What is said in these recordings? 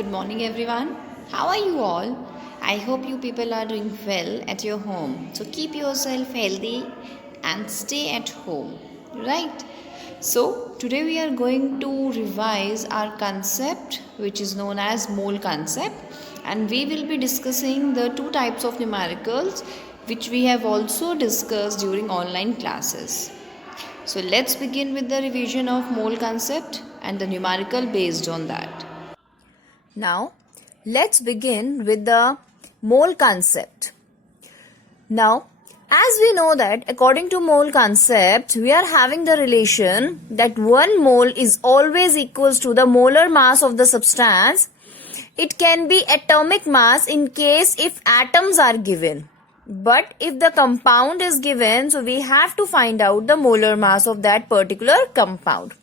Good morning, everyone. How are you all? I hope you people are doing well at your home. So keep yourself healthy and stay at home, right? So today we are going to revise our concept, which is known as mole concept, and we will be discussing the two types of numericals which we have also discussed during online classes. So let's begin with the revision of mole concept and the numerical based on that. Now, let's begin with the mole concept. Now, as we know that according to mole concept, we are having the relation that 1 mole is always equals to the molar mass of the substance. It can be atomic mass in case if atoms are given. But if the compound is given, so we have to find out the molar mass of that particular compound,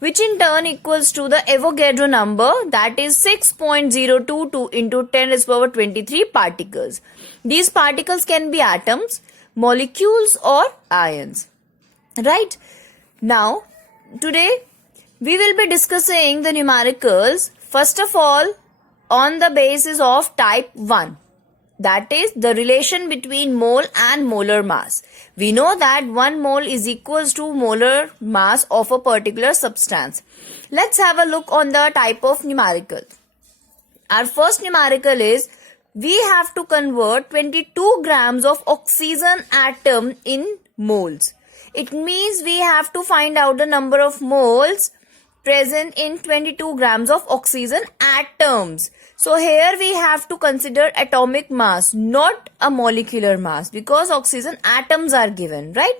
which in turn equals to the Avogadro number, that is 6.022 into 10 raised to the power 23 particles. These particles can be atoms, molecules or ions. Right? Now, today we will be discussing the numericals first of all on the basis of type 1. That is the relation between mole and molar mass. We know that 1 mole is equals to molar mass of a particular substance. Let's have a look on the type of numerical. Our first numerical is we have to convert 22 grams of oxygen atom in moles. It means we have to find out the number of moles present in 22 grams of oxygen atoms. So here we have to consider atomic mass, not a molecular mass, because oxygen atoms are given, right?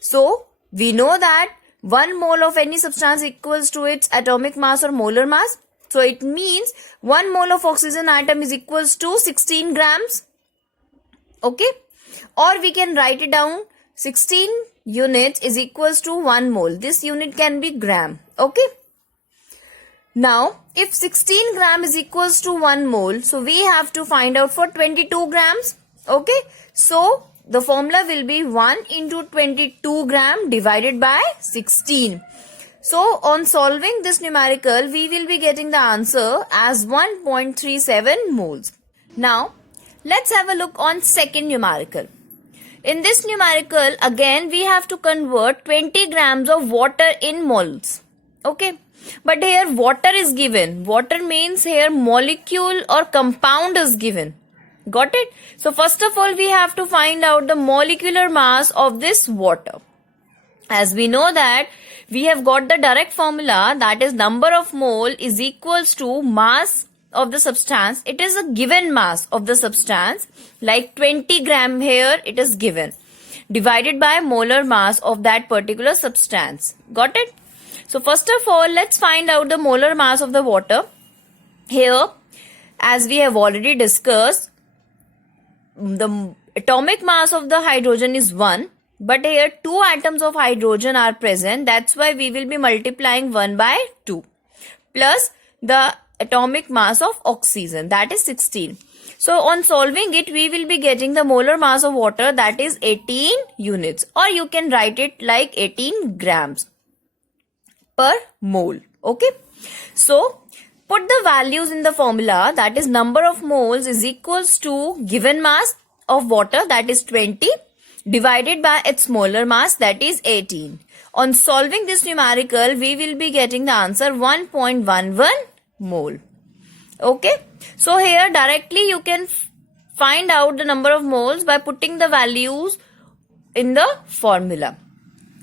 So we know that 1 mole of any substance equals to its atomic mass or molar mass. So it means 1 mole of oxygen atom is equals to 16 grams. Okay? Or we can write it down, 16 units is equals to 1 mole. This unit can be gram. Okay? Now, if 16 gram is equals to 1 mole, so we have to find out for 22 grams. Okay? So, the formula will be 1 into 22 gram divided by 16. So, on solving this numerical, we will be getting the answer as 1.37 moles. Now, let's have a look on second numerical. In this numerical, again, we have to convert 20 grams of water in moles. Okay? But here water is given. Water means here molecule or compound is given. Got it? So first of all, we have to find out the molecular mass of this water. As we know that we have got the direct formula, that is number of mole is equals to mass of the substance. It is a given mass of the substance, like 20 gram here it is given, divided by molar mass of that particular substance. Got it? So first of all, let's find out the molar mass of the water. Here, as we have already discussed, the atomic mass of the hydrogen is 1. But here 2 atoms of hydrogen are present. That's why we will be multiplying 1 by 2. Plus the atomic mass of oxygen, that is 16. So on solving it, we will be getting the molar mass of water, that is 18 units. Or you can write it like 18 grams per mole. Okay? So, put the values in the formula, that is number of moles is equals to given mass of water, that is 20, divided by its molar mass, that is 18. On solving this numerical, we will be getting the answer 1.11 mole. Okay? So, here directly you can find out the number of moles by putting the values in the formula.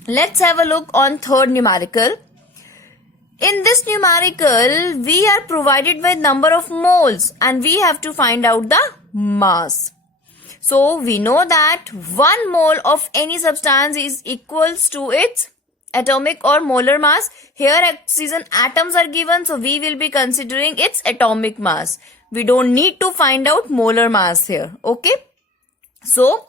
Let's have a look on third numerical. In this numerical, we are provided with number of moles and we have to find out the mass. So, we know that 1 mole of any substance is equals to its atomic or molar mass. Here oxygen atoms are given, so we will be considering its atomic mass. We don't need to find out molar mass here. Okay? So,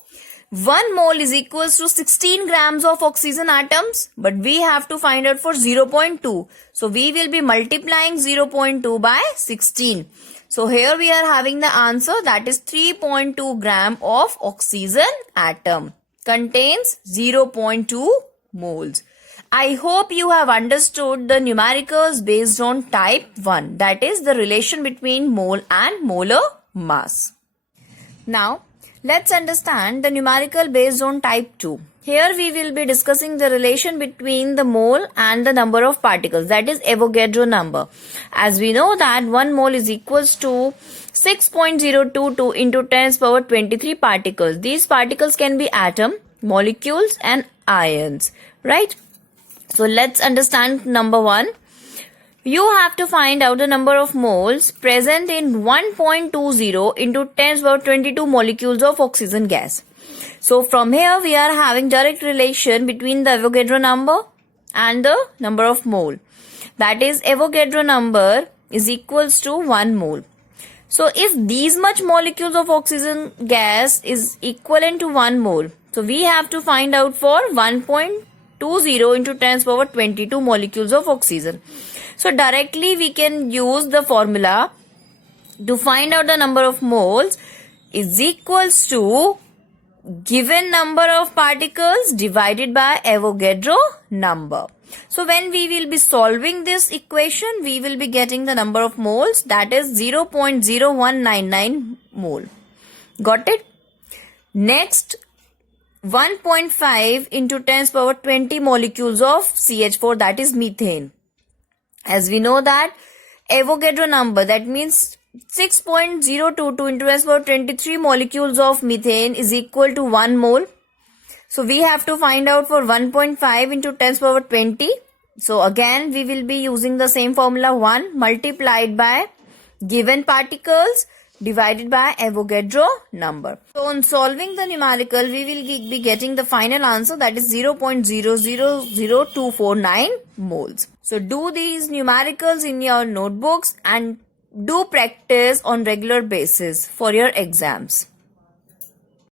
1 mole is equals to 16 grams of oxygen atoms, but we have to find out for 0.2. So, we will be multiplying 0.2 by 16. So, here we are having the answer, that is 3.2 gram of oxygen atom contains 0.2 moles. I hope you have understood the numericals based on type 1, that is the relation between mole and molar mass. Now, let's understand the numerical based on type 2. Here we will be discussing the relation between the mole and the number of particles, that is Avogadro number. As we know that 1 mole is equals to 6.022 into 10 power 23 particles. These particles can be atom, molecules and ions, right? So let's understand number 1. You have to find out the number of moles present in 1.20 into 10 power 22 molecules of oxygen gas. So from here we are having direct relation between the Avogadro number and the number of mole. That is Avogadro number is equals to 1 mole. So if these much molecules of oxygen gas is equivalent to 1 mole, so we have to find out for 1.20 into 10 power 22 molecules of oxygen. So directly we can use the formula to find out the number of moles is equals to given number of particles divided by Avogadro number. So when we will be solving this equation, we will be getting the number of moles, that is 0.0199 mole. Got it? Next, 1.5 into 10 power 20 molecules of CH4, that is methane. As we know that Avogadro number, that means 6.022 into 10 power 23 molecules of methane is equal to 1 mole. So we have to find out for 1.5 into 10 power 20. So again we will be using the same formula, 1 multiplied by given particles divided by Avogadro number. So on solving the numerical, we will be getting the final answer, that is 0.000249 moles. So do these numericals in your notebooks and do practice on regular basis for your exams.